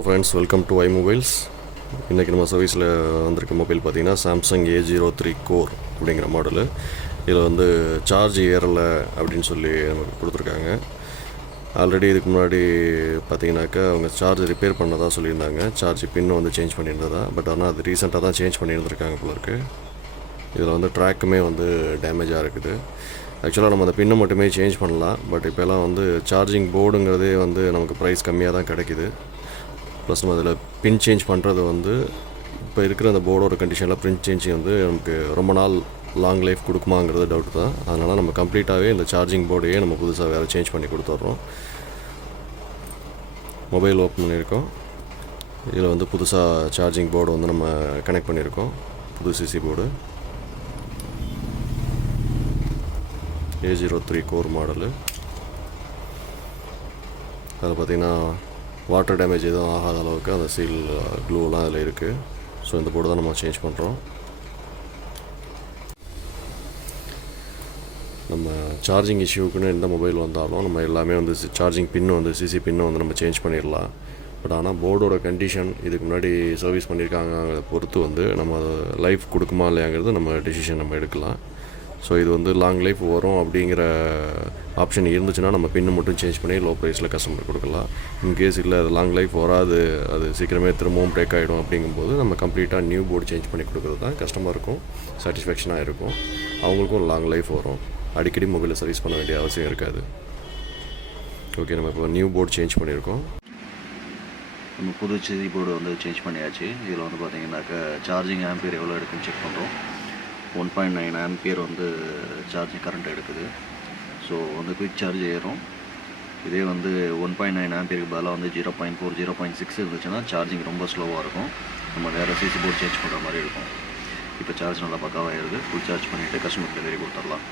Hello friends, welcome to iMobiles. இன்றைக்கி நம்ம சர்வீஸில் வந்திருக்க மொபைல் பார்த்திங்கன்னா சாம்சங் A03 கோர் அப்படிங்கிற மாடலு. இதில் வந்து சார்ஜ் ஏறலை அப்படின்னு சொல்லி நமக்கு கொடுத்துருக்காங்க. ஆல்ரெடி இதுக்கு முன்னாடி பார்த்திங்கனாக்கா அவங்க சார்ஜ் ரிப்பேர் பண்ணதாக சொல்லியிருந்தாங்க. சார்ஜ் பின்னு வந்து சேஞ்ச் பண்ணியிருந்ததா. பட் ஆனால் அது ரீசெண்டாக தான் சேஞ்ச் பண்ணியிருந்திருக்காங்க போல இருக்குது. இதில் வந்து ட்ராக்குமே வந்து டேமேஜாக இருக்குது. ஆக்சுவலாக நம்ம அந்த பின்னை மட்டுமே சேஞ்ச் பண்ணலாம். பட் இப்போலாம் வந்து சார்ஜிங் போர்டுங்கிறதே வந்து நமக்கு ப்ரைஸ் கம்மியாக தான் கிடைக்கிது. ப்ளஸ் நம்ம அதில் பின் சேஞ்ச் பண்ணுறது வந்து இப்போ இருக்கிற அந்த போர்டோட கண்டிஷனில் பின் சேஞ்சிங் வந்து நமக்கு ரொம்ப நாள் லாங் லைஃப் கொடுக்குமாங்கிறது டவுட் தான். அதனால் நம்ம கம்ப்ளீட்டாகவே இந்த சார்ஜிங் போர்டையே நம்ம புதுசாக வேறு சேஞ்ச் பண்ணி கொடுத்துட்றோம். மொபைல் ஓப்பன் பண்ணியிருக்கோம். இதில் வந்து புதுசாக சார்ஜிங் போர்டு வந்து நம்ம கனெக்ட் பண்ணியிருக்கோம். புது CC board A03 core model. அதில் பார்த்திங்கன்னா வாட்டர் டேமேஜ் எதுவும் ஆகாத அளவுக்கு அந்த சீல் க்ளூலாம் அதில் இருக்குது. ஸோ இந்த போர்டு தான் நம்ம சேஞ்ச் பண்ணுறோம். நம்ம சார்ஜிங் இஷ்யூக்குன்னு எந்த மொபைல் வந்தாலும் நம்ம எல்லாமே வந்து சார்ஜிங் பின்னு வந்து சிசி பின்னு வந்து நம்ம சேஞ்ச் பண்ணிடலாம். பட் ஆனால் போர்டோட கண்டிஷன் இதுக்கு முன்னாடி சர்வீஸ் பண்ணியிருக்காங்க பொறுத்து வந்து நம்ம லைஃப் கொடுக்குமா இல்லையாங்கிறது நம்ம டெசிஷன் நம்ம எடுக்கலாம். ஸோ இது வந்து லாங் லைஃப் வரும் அப்படிங்கிற ஆப்ஷன் இருந்துச்சுன்னா நம்ம பின்னு மட்டும் சேஞ்ச் பண்ணி லோ ப்ரைஸில் கஸ்டமர் கொடுக்கலாம். இன்கேஸ் இல்லை அது லாங் லைஃப் வராது, அது சீக்கிரமே திரும்பவும் பிரேக் ஆகிடும் அப்படிங்கும்போது நம்ம கம்ப்ளீட்டாக நியூ போர்டு சேஞ்ச் பண்ணி கொடுக்குறது தான் கஸ்டமருக்கும் சாட்டிஸ்ஃபேக்ஷனாக இருக்கும். அவங்களுக்கும் லாங் லைஃப் வரும். அடிக்கடி மொபைலை சர்வீஸ் பண்ண வேண்டிய அவசியம் இருக்காது. ஓகே, நம்ம இப்போ நியூ போர்டு சேஞ்ச் பண்ணியிருக்கோம். நம்ம புது சிசி போர்டு வந்து சேஞ்ச் பண்ணியாச்சு. இதில் வந்து பார்த்திங்கனாக்கா சார்ஜிங் ஆம்பியர் எவ்வளோ எடுக்குன்னு செக் பண்ணுறோம். 1.9 ஆம்பியர் வந்து சார்ஜிங் கரண்ட் எடுக்குது. ஸோ வந்து குயிக் சார்ஜ் ஏறும். இதே வந்து 1.9 ஆம்பியருக்கு பதிலாக வந்து 0.4 0.6 இருந்துச்சுன்னா சார்ஜிங் ரொம்ப ஸ்லோவாக இருக்கும். நம்ம வேறு சிசி போர்டு சேஞ்ச் பண்ணுற மாதிரி இருக்கும். இப்போ சார்ஜ் நல்லா பக்காவாக ஏறுது. ஃபுல் சார்ஜ் பண்ணிவிட்டு கஸ்டமர் டெலிவரி கொடுத்துடலாம்.